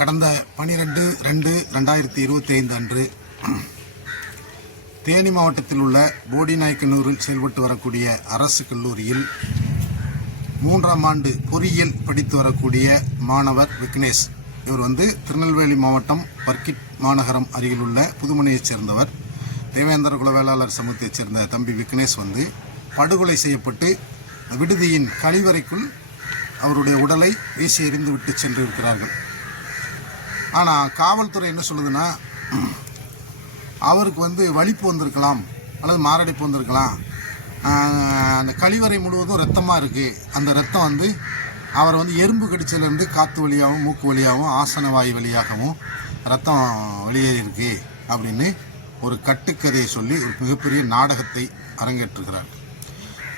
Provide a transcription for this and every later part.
கடந்த பனிரெண்டு ரெண்டு ரெண்டாயிரத்தி இருபத்தி ஐந்து அன்று தேனி மாவட்டத்தில் உள்ள போடிநாயக்கனூரில் செயல்பட்டு வரக்கூடிய அரசு கல்லூரியில் மூன்றாம் ஆண்டு பொறியியல் படித்து வரக்கூடிய மாணவர் விக்னேஷ். இவர் வந்து திருநெல்வேலி மாவட்டம் பர்கிட் மாநகரம் அருகில் உள்ள புதுமனையைச் சேர்ந்தவர். தேவேந்திர குலவேளாளர் சமூகத்தைச் சேர்ந்த தம்பி விக்னேஷ் வந்து படுகொலை செய்யப்பட்டு விடுதியின் கழிவறைக்குள் அவருடைய உடலை வீசி எறிந்து விட்டு சென்று இருக்கிறார்கள் ஆனால் காவல்துறை என்ன சொல்லுதுன்னா அவருக்கு வந்து வலிப்பு வந்திருக்கலாம் அல்லது மாரடைப்பு வந்திருக்கலாம். அந்த கழிவறை முழுவதும் ரத்தமாக இருக்குது அந்த ரத்தம் வந்து அவர் வந்து எறும்பு கடிச்சதுலேருந்து காற்று வழியாகவும் மூக்கு வழியாகவும் ஆசன வாயு வழியாகவும் ரத்தம் வெளியேறியிருக்கு அப்படின்னு ஒரு கட்டுக்கதையை சொல்லி ஒரு மிகப்பெரிய நாடகத்தை அரங்கேற்றுகிறார்.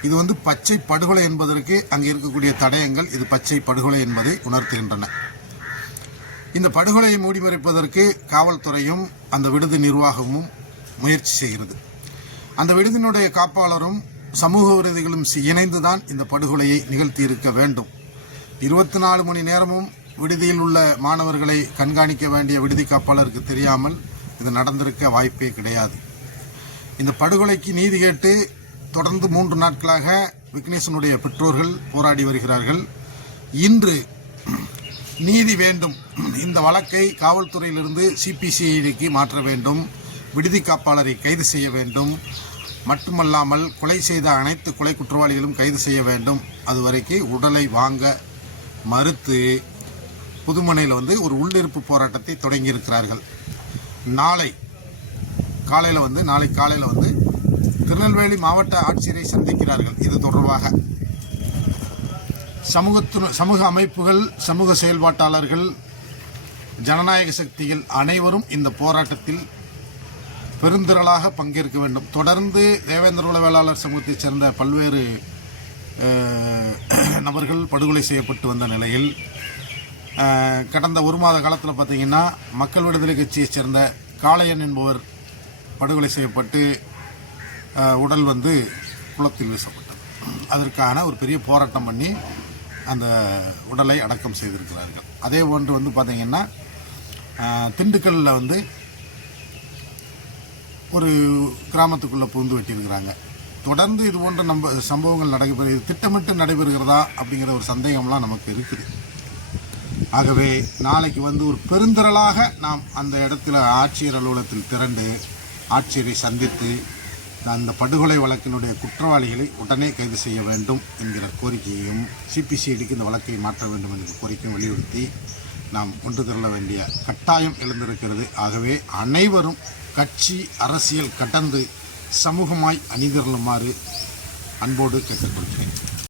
இது வந்து பச்சை படுகொலை என்பதற்கு அங்கே இருக்கக்கூடிய தடயங்கள் இது பச்சை படுகொலை என்பதை உணர்த்துகின்றன. இந்த படுகொலையை மூடி மறைப்பதற்கு காவல்துறையும் அந்த விடுதி நிர்வாகமும் முயற்சி செய்கிறது. அந்த விடுதியினுடைய காப்பாளரும் சமூக விருதிகளும் சி- இணைந்துதான் இந்த படுகொலையை நிகழ்த்தியிருக்க வேண்டும். இருபத்தி நாலு மணி நேரமும் விடுதியில் உள்ள மாணவர்களை கண்காணிக்க வேண்டிய விடுதி காப்பாளருக்கு தெரியாமல் இது நடந்திருக்க வாய்ப்பே கிடையாது. இந்த படுகொலைக்கு நீதி கேட்டு தொடர்ந்து மூன்று நாட்களாக விக்னேசனுடைய பெற்றோர்கள் போராடி வருகிறார்கள். இன்று நீதி வேண்டும். இந்த வழக்கை காவல்துறையிலிருந்து சிபிசிஐடிக்கு மாற்ற வேண்டும். விடுதி காப்பாளரை கைது செய்ய வேண்டும். மட்டுமல்லாமல் கொலை செய்த அனைத்து கொலை குற்றவாளிகளும் கைது செய்ய வேண்டும். அதுவரைக்கு உடலை வாங்க மறுத்து புதுமனையில் வந்து ஒரு உள்ளிருப்பு போராட்டத்தை தொடங்கியிருக்கிறார்கள். நாளை காலையில் வந்து நாளை காலையில் வந்து திருநெல்வேலி மாவட்ட ஆட்சியரை சந்திக்கிறார்கள். இது தொடர்பாக. சமூகத்து சமூக அமைப்புகள் சமூக செயல்பாட்டாளர்கள் ஜனநாயக சக்திகள் அனைவரும் இந்த போராட்டத்தில் பெருந்திரளாக பங்கேற்க வேண்டும். தொடர்ந்து தேவேந்திர குல வேளாளர் சமூகத்தைச் சேர்ந்த பல்வேறு நபர்கள் படுகொலை செய்யப்பட்டு வந்த நிலையில் கடந்த ஒரு மாத காலத்தில் பார்த்தீங்கன்னா மக்கள் விடுதலை கட்சியைச் சேர்ந்த காளையன் என்பவர் படுகொலை செய்யப்பட்டு உடல் வந்து குளத்தில் வீசப்பட்டது. அதற்கான ஒரு பெரிய போராட்டம் பண்ணி அந்த உடலை அடக்கம் செய்திருக்கிறார்கள். அதே போன்று வந்து பார்த்தீங்கன்னா திண்டுக்கல்லில் வந்து ஒரு கிராமத்துக்குள்ளே புகுந்து வெட்டியிருக்கிறாங்க. தொடர்ந்து இது போன்ற நம்ம சம்பவங்கள் நடைபெறுகிறது திட்டமிட்டு நடைபெறுகிறதா அப்படிங்கிற ஒரு சந்தேகம்லாம் நமக்கு இருக்குது. ஆகவே நாளைக்கு வந்து ஒரு பெருந்திரளாக நாம் அந்த இடத்துல ஆட்சியர் அலுவலகத்தில் திரண்டு ஆட்சியரை சந்தித்து அந்த படுகொலை வழக்கினுடைய குற்றவாளிகளை உடனே கைது செய்ய வேண்டும் என்கிற கோரிக்கையையும் சிபிசிஐடிக்கு இந்த வழக்கை மாற்ற வேண்டும் என்கிற கோரிக்கையும் வலியுறுத்தி நாம் ஒன்று திரள வேண்டிய கட்டாயம் எழுந்திருக்கிறது. ஆகவே அனைவரும் கட்சி அரசியல் கடந்து சமூகமாய் அணிதிரளுமாறு அன்போடு கேட்டுக்கொள்கிறேன்.